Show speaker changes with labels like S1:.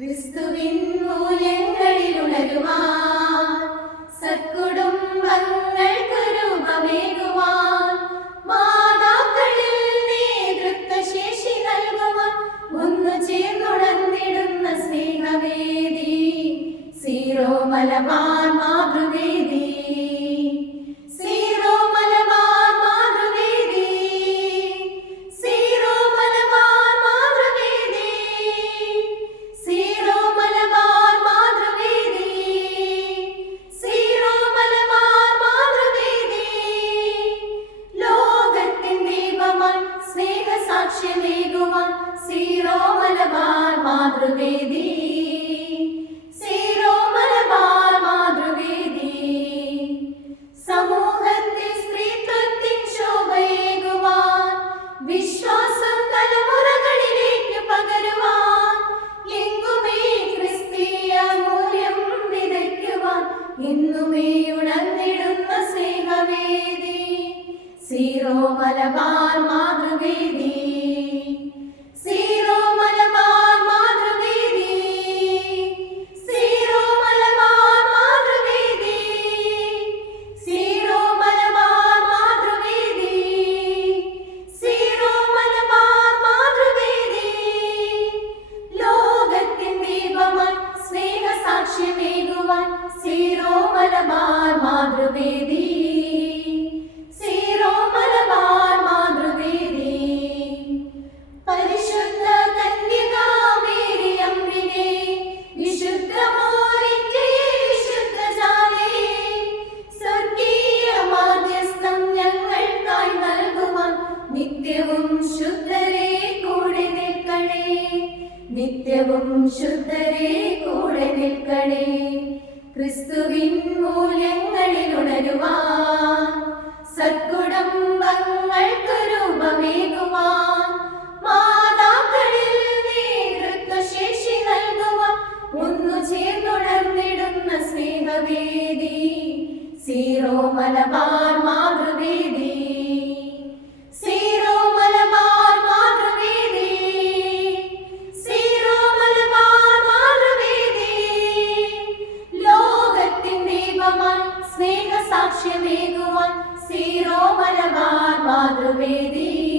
S1: ക്രിസ്തുവിൻ മൂല്യങ്ങളിൽ ഉണരുവാൻ സത്കുടുംബങ്ങൾക്ക് രൂപമേകുവാൻ മാതാക്കളിൽ നേതൃത്വ ശേഷി നൽകുവാൻ ഒന്നു ചേർന്നുണർന്നിടുന്ന സ്നേഹവേദി. സീറോ മലബാർ സ്നേഹസാക്ഷ്യമേകുവാൻ സീറോ മലബാർ മാതൃവേദി. സീറോ മലബാർ മാതൃവേദി. സമൂഹത്തിൽ സ്ത്രീത്വത്തിൻ ശോഭയേകുവാൻ വിശ്വാസം തലമുറകളിലേക്ക് പകരുവാൻ ലിംഗുമേ ക്രിസ്തീയ മൂല്യം വിതയ്ക്കുവാൻ ഇന്നുമേ ഉണർന്നിടുന്ന സ്നേഹവേദി. സീറോ മലബാർ മാതൃവേദി. സീറോ മലബാർ മാതൃവേദി. സീറോ മലബാർ മാതൃവേദി. പരിശുദ്ധ കന്യകാമേരിയമ്പിനെ വിശുദ്ധ മോനിറ്റേ വിശുദ്ധ നിത്യവും ശുദ്ധരെ കൂടെ നിൽക്കണേ. നിത്യവും ശുദ്ധരെ കൂടെ നിൽക്കണേ. ക്രിസ്തുവിൻ മൂല്യങ്ങളിൽ ഉണരുവാൻ സത്കുടുംബങ്ങൾക്ക് രൂപമേകുവാൻ മാതാക്കളിൽ നേതൃത്വ ശേഷി നൽകുവാൻ ഒന്നു ചേർന്നുണർന്നിടുന്ന സ്നേഹവേദി സീറോ മലബാർ സ്നേഹസാക്ഷ്യമേകുവാൻ സീറോ മലബാർ മാതൃവേദി.